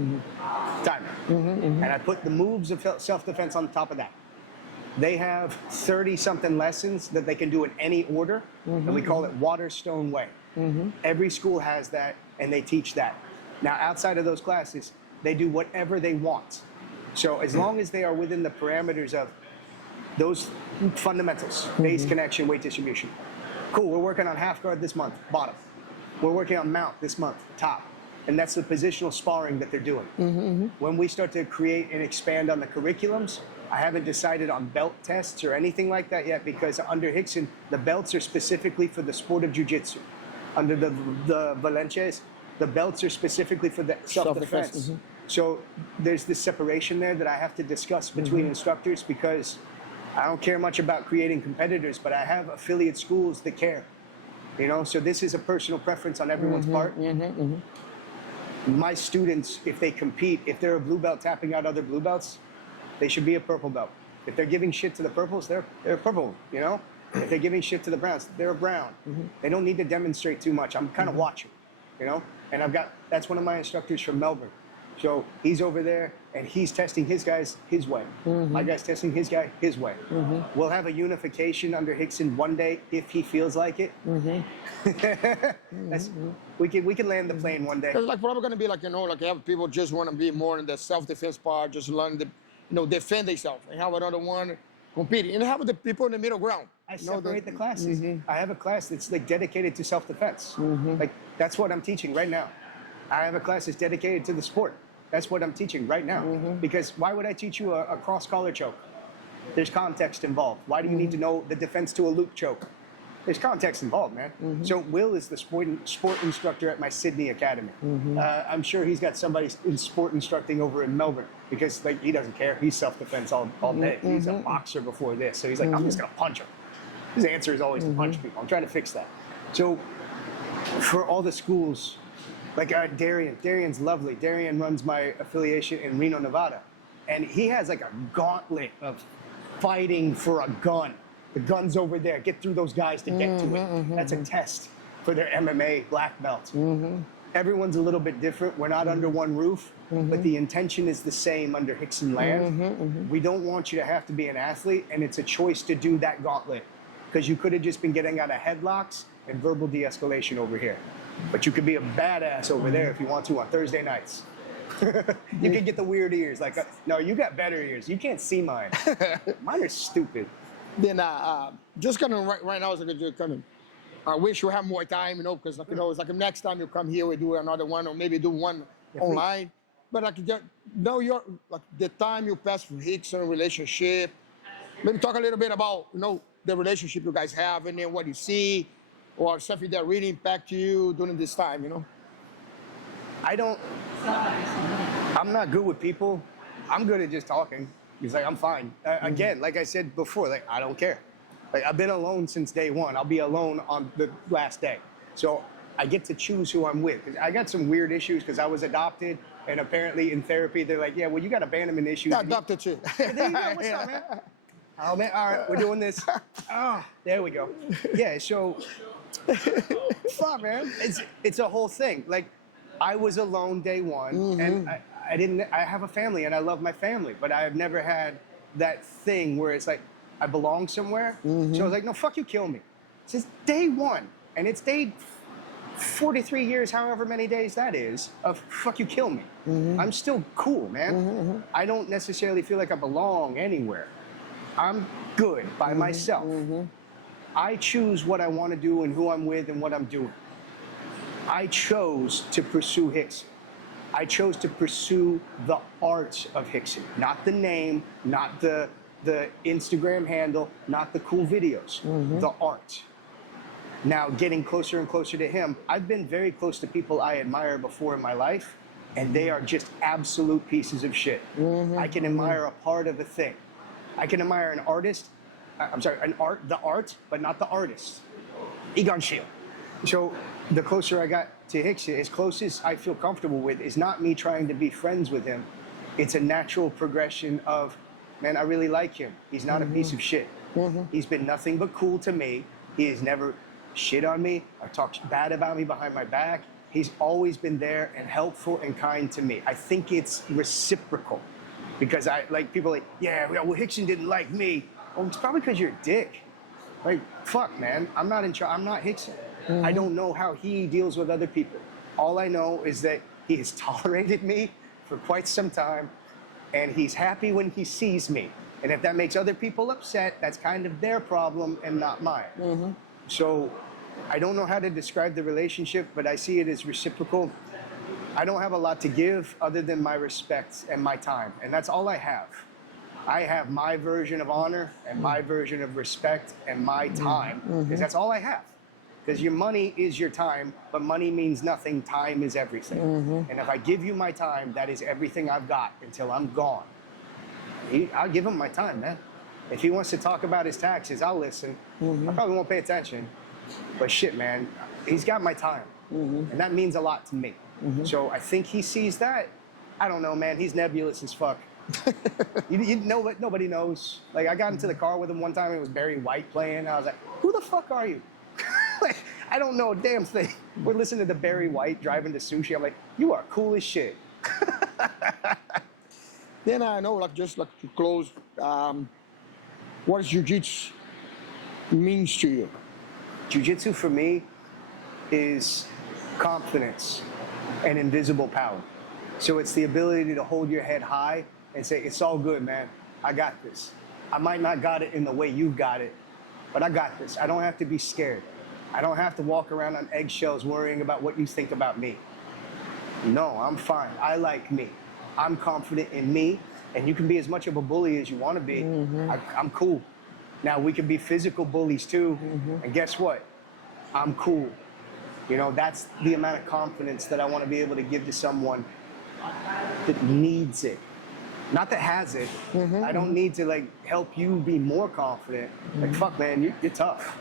timer. And I put the moves of self-defense on top of that. They have 30-something lessons that they can do in any order, and we call it Water, Stone, Way. Every school has that, and they teach that. Now, outside of those classes, they do whatever they want. So as long as they are within the parameters of those fundamentals, base, connection, weight distribution. Cool, we're working on half guard this month, bottom. We're working on mount this month, top. And that's the positional sparring that they're doing. When we start to create and expand on the curriculums, I haven't decided on belt tests or anything like that yet, because under Rickson, the belts are specifically for the sport of jiu-jitsu. Under the Valencias, the belts are specifically for the self-defense. So there's this separation there that I have to discuss between instructors, because I don't care much about creating competitors, but I have affiliate schools that care. You know, so this is a personal preference on everyone's part. My students, if they compete, if they're a blue belt tapping out other blue belts, they should be a purple belt. If they're giving shit to the purples, they're purple, you know? If they're giving shit to the browns, they're a brown. They don't need to demonstrate too much. I'm kind of watching, you know? And that's one of my instructors from Melbourne. So he's over there, and he's testing his guys his way. My guy's testing his guy his way. We'll have a unification under Rickson one day if he feels like it. We can land the plane one day. it's like probably going to be like, you know, like have people just want to be more in the self-defense part, just learn to, defend themselves, and have another one competing, and have the people in the middle ground. I separate the classes. I have a class that's like dedicated to self-defense. Like that's what I'm teaching right now. I have a class that's dedicated to the sport. That's what I'm teaching right now. Because why would I teach you a cross collar choke? There's context involved. Why do you need to know the defense to a loop choke? There's context involved, man. So Will is the sport instructor at my Sydney Academy. I'm sure he's got somebody in sport instructing over in Melbourne, because like he doesn't care. He's self-defense all day. He's a boxer before this. So he's like, I'm just gonna punch him. His answer is always to punch people. I'm trying to fix that. So for all the schools, like Darian's lovely. Darian runs my affiliation in Reno, Nevada. And he has like a gauntlet of fighting for a gun. The gun's over there. Get through those guys to get to it. That's a test for their MMA black belt. Everyone's a little bit different. We're not under one roof, but the intention is the same under Rickson land. We don't want you to have to be an athlete, and it's a choice to do that gauntlet, because you could have just been getting out of headlocks and verbal de-escalation over here. But you could be a badass over there if you want to on Thursday nights. You can get the weird ears. Like, no, you got better ears. You can't see mine. Mine are stupid. Then just kind of right now, it's like just kind of, I wish you have more time, because like, it's like next time you come here, we do another one, or maybe do one online. But like, your like the time you pass with Rickson relationship. Maybe talk a little bit about the relationship you guys have, and then what you see, or something that really impact you during this time, I'm not good with people. I'm good at just talking. He's like, I'm fine. Again, like I said before, like I don't care. Like I've been alone since day one. I'll be alone on the last day. So I get to choose who I'm with. I got some weird issues because I was adopted, and apparently in therapy, they're like, yeah, well, you got abandonment issues. Yeah, adopted too. There you go. What's up, man? Oh, man. All right, we're doing this. Oh, there we go. Yeah, so, fuck, man. It's a whole thing. Like, I was alone day one, and I have a family, and I love my family, but I've never had that thing where it's like, I belong somewhere. So I was like, no, fuck you, kill me. Since day one, and it's day 43 years, however many days that is, of fuck you, kill me. I'm still cool, man. I don't necessarily feel like I belong anywhere. I'm good by myself. I choose what I want to do and who I'm with and what I'm doing. I chose to pursue Rickson. I chose to pursue the art of Rickson, not the name, not the Instagram handle, not the cool videos, the art. Now, getting closer and closer to him, I've been very close to people I admire before in my life, and they are just absolute pieces of shit. I can admire a part of a thing. I can admire an artist, the art, but not the artist. Egon Schiele. So the closer I got to Rickson, as close as I feel comfortable with, is not me trying to be friends with him. It's a natural progression of, man, I really like him. He's not a piece of shit. He's been nothing but cool to me. He has never shit on me or talked bad about me behind my back. He's always been there and helpful and kind to me. I think it's reciprocal because people are like, yeah, well, Rickson didn't like me. Well, it's probably because you're a dick. Like, fuck, man, I'm not in charge. I'm not Rickson. I don't know how he deals with other people. All I know is that he has tolerated me for quite some time, and he's happy when he sees me. And if that makes other people upset, that's kind of their problem and not mine. So I don't know how to describe the relationship, but I see it as reciprocal. I don't have a lot to give other than my respect and my time, and that's all I have. I have my version of honor and my version of respect and my time, because that's all I have. Because your money is your time, but money means nothing. Time is everything. And if I give you my time, that is everything I've got until I'm gone. I'll give him my time, man. If he wants to talk about his taxes, I'll listen. I probably won't pay attention. But shit, man, he's got my time. And that means a lot to me. So I think he sees that. I don't know, man. He's nebulous as fuck. You know, nobody knows. Like, I got into the car with him one time, and it was Barry White playing. I was like, who the fuck are you? Like, I don't know a damn thing. We're listening to the Barry White driving to sushi. I'm like, you are cool as shit. Then I know, like, just like to close, what does Jiu-Jitsu means to you? Jiu-Jitsu for me is confidence and invisible power. So it's the ability to hold your head high and say, it's all good, man. I got this. I might not got it in the way you got it, but I got this. I don't have to be scared. I don't have to walk around on eggshells worrying about what you think about me. No, I'm fine. I like me. I'm confident in me, and you can be as much of a bully as you want to be. I'm cool. Now, we can be physical bullies too, and guess what? I'm cool. You know, that's the amount of confidence that I want to be able to give to someone that needs it. Not that has it. I don't need to, like, help you be more confident. Like, fuck, man, you're tough.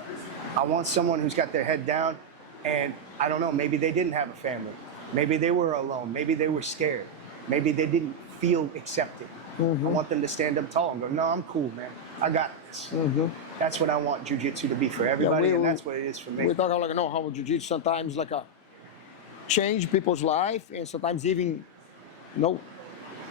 I want someone who's got their head down, and I don't know, maybe they didn't have a family. Maybe they were alone. Maybe they were scared. Maybe they didn't feel accepted. I want them to stand up tall and go, no, I'm cool, man. I got this. That's what I want Jiu-Jitsu to be for everybody, and that's what it is for me. We talk about, like, you know, how Jiu-Jitsu sometimes, like, change people's life, and sometimes even, you know,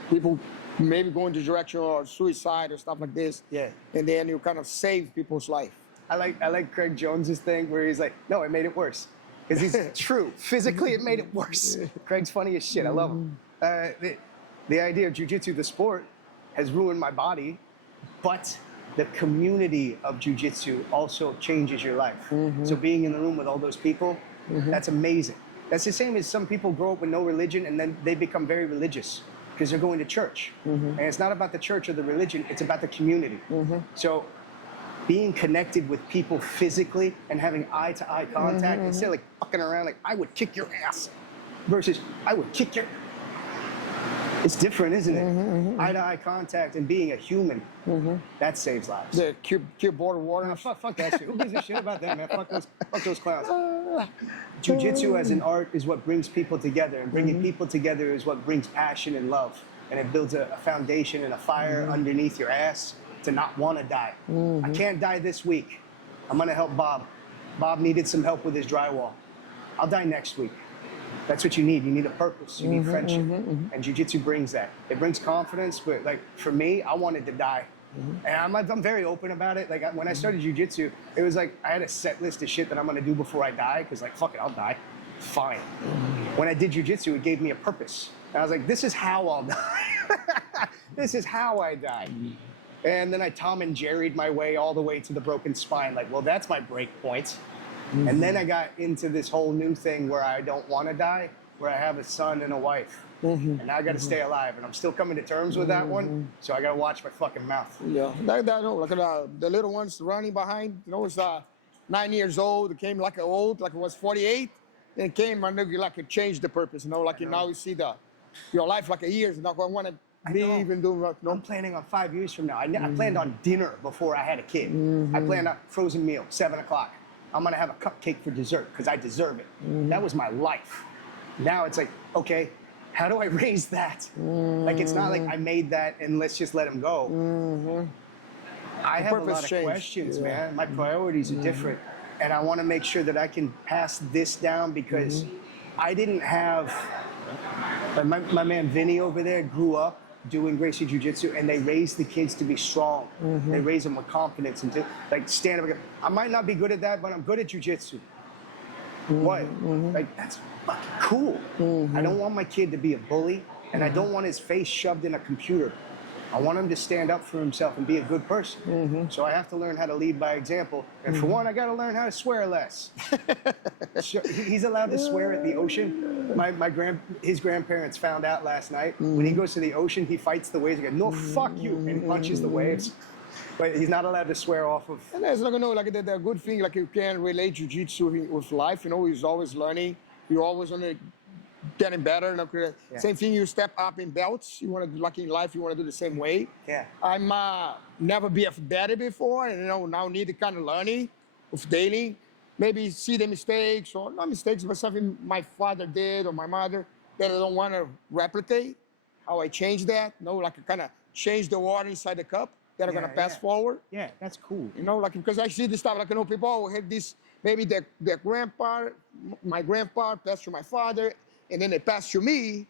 people maybe go in the direction of suicide or stuff like this. Yeah. And then you kind of save people's life. I like Craig Jones's thing where he's like, no, it made it worse. Because he's true. Physically, it made it worse. Craig's funny as shit. I love him. The idea of Jiu-Jitsu, the sport, has ruined my body, but the community of Jiu-Jitsu also changes your life. So being in the room with all those people, that's amazing. That's the same as some people grow up with no religion and then they become very religious because they're going to church. And it's not about the church or the religion, it's about the community. So being connected with people physically and having eye-to-eye contact instead of like fucking around like, I would kick your ass versus I would kick your... It's different, isn't it? Eye-to-eye contact and being a human, that saves lives. The keyboard water. Fuck that shit. Who gives a shit about that, man? Fuck those clowns. Jiu-Jitsu as an art is what brings people together, and bringing people together is what brings passion and love. And it builds a foundation and a fire underneath your ass to not want to die. I can't die this week. I'm going to help Bob. Bob needed some help with his drywall. I'll die next week. That's what you need. You need a purpose. You need friendship. And Jiu-Jitsu brings that. It brings confidence, but like for me, I wanted to die. And I'm very open about it. Like when I started Jiu-Jitsu, it was like I had a set list of shit that I'm gonna do before I die, because like, fuck it, I'll die. Fine. When I did Jiu-Jitsu, it gave me a purpose. And I was like, this is how I'll die. This is how I die. And then I Tom and Jerry'd my way all the way to the broken spine. Like, well, that's my break point. And then I got into this whole new thing where I don't want to die, where I have a son and a wife. And now I got to stay alive. And I'm still coming to terms with that one, so I got to watch my fucking mouth. Yeah, like the little ones running behind, you know, it's 9 years old. It came like old, like it was 48. Then it came and like it changed the purpose, you know, like now you see your life like a years. Now I want to be even doing what, I'm planning on 5 years from now. I planned on dinner before I had a kid. I planned on frozen meal, 7 o'clock. I'm gonna have a cupcake for dessert because I deserve it. That was my life. Now it's like, okay, how do I raise that? Like, it's not like I made that and let's just let him go. I have a lot of questions, man. My priorities are different. And I want to make sure that I can pass this down because I didn't have, my man Vinny over there grew up doing Gracie Jiu-Jitsu and they raised the kids to be strong. They raise them with confidence and to like stand up. I might not be good at that, but I'm good at Jiu-Jitsu. What? Like, that's fucking cool. I don't want my kid to be a bully and I don't want his face shoved in a computer. I want him to stand up for himself and be a good person. So I have to learn how to lead by example. And for one, I got to learn how to swear less. He's allowed to swear at the ocean. His grandparents found out last night. When he goes to the ocean, he fights the waves. He goes, no, fuck you, and he punches the waves. But he's not allowed to swear off of. And that's like, you know, like the good thing, like you can relate jiu-jitsu with life. You know, he's always learning. You're always on the getting better. Like, same thing, you step up in belts. You want to do, like in life, you want to do the same way. I'm never be a daddy before, and you know, now need the kind of learning of daily. Maybe see the mistakes, or not mistakes, but something my father did or my mother that I don't want to replicate. How I change that, you know, like I kind of change the water inside the cup that are going to pass forward. Yeah, that's cool. You know, like, because I see this stuff, like, you know, people have this, maybe their grandpa, my grandpa passed to my father, and then they pass to me,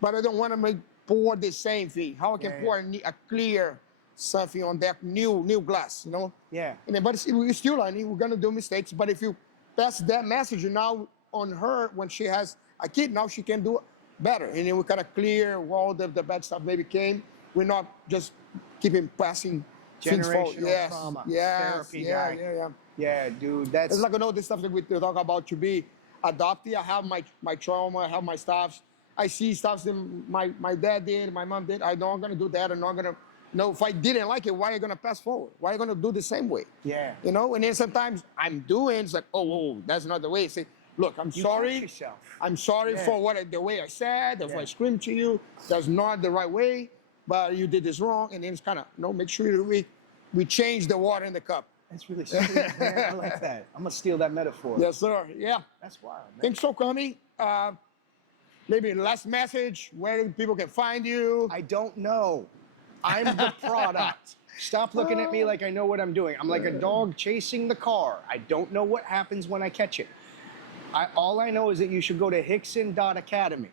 but I don't want to pour the same thing. How I can pour a clear something on that new glass, you know? And then, but we're still learning, we're gonna do mistakes, but if you pass that message now on her when she has a kid, now she can do better. And then we kind of clear all the bad stuff maybe came. We're not just keeping passing generational trauma. Therapy guy. Yeah, dude, that's... It's like, you know, the stuff that we talk about to be adopted. I have my trauma, I have my stuff. I see stuff that my dad did, my mom did. I'm not gonna do that. I'm not gonna, no, if I didn't like it, why are you gonna pass forward? Why are you gonna do the same way? You know, and then sometimes I'm doing, it's like, oh, that's not the way. Say, look, I'm sorry. I'm sorry for the way I said, if I screamed to you, that's not the right way, but you did this wrong. And then it's kind of, no, make sure we change the water in the cup. That's really sweet, man. I like that. I'm gonna steal that metaphor. Yes, sir. Yeah. That's wild, man. Thanks for coming. Maybe last message, where people can find you. I don't know. I'm the product. Stop looking at me like I know what I'm doing. I'm like a dog chasing the car. I don't know what happens when I catch it. All I know is that you should go to Rickson.academy.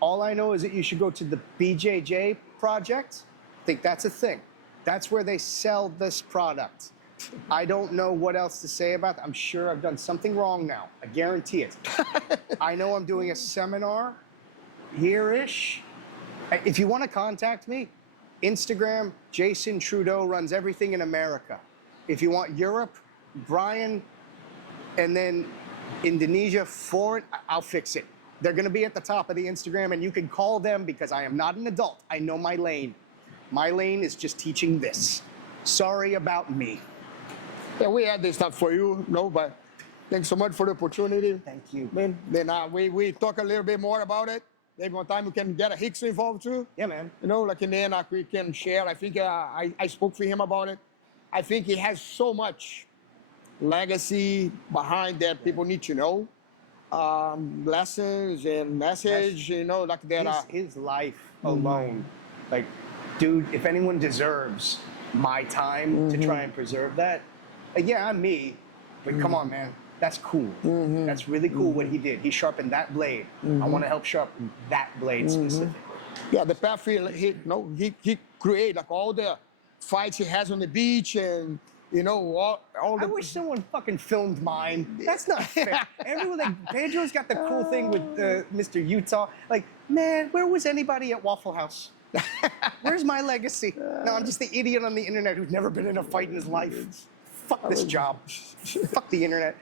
All I know is that you should go to the BJJ project. I think that's a thing. That's where they sell this product. I don't know what else to say about that. I'm sure I've done something wrong now. I guarantee it. I know I'm doing a seminar here-ish. If you want to contact me, Instagram, Jason Trudeau runs everything in America. If you want Europe, Brian, and then Indonesia, foreign, I'll fix it. They're going to be at the top of the Instagram, and you can call them because I am not an adult. I know my lane. My lane is just teaching this. Sorry about me. Yeah, we had this stuff for you, no, but thanks so much for the opportunity. Thank you. Then we talk a little bit more about it. Maybe one time we can get a Rickson involved too. Yeah, man. You know, like, and then we can share. I think I spoke for him about it. I think he has so much legacy behind that people need to know. Lessons and message, you know, like that. His life alone, like, dude, if anyone deserves my time to try and preserve that, yeah, I'm me, but come on, man, that's cool. That's really cool what he did. He sharpened that blade. I want to help sharpen that blade specifically. Yeah, the path he created, like all the fights he has on the beach, and you know, all the... I wish someone fucking filmed mine. That's not fair. Everyone, like, Pedro's got the cool thing with Mr. Utah. Like, man, where was anybody at Waffle House? Where's my legacy? No, I'm just the idiot on the internet who's never been in a fight in his life. Fuck this job. Fuck the internet.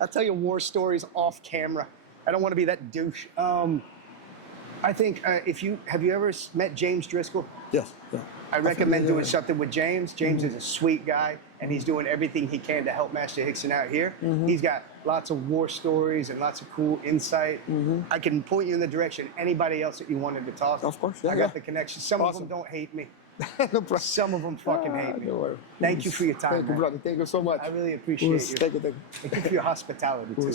I'll tell you war stories off camera. I don't want to be that douche. I think have you ever met James Driscoll? Yes. Yeah. I recommend doing something with James. James is a sweet guy, and he's doing everything he can to help Master Rickson out here. He's got lots of war stories and lots of cool insight. I can point you in the direction of anybody else that you wanted to talk. Of course, I got the connection. Some of them don't hate me. No problem. Some of them fucking hate me. Don't worry. Thank you for your time, Thank you, man. brother. Thank you so much. I really appreciate you. Thank you. Thank you for your hospitality, too.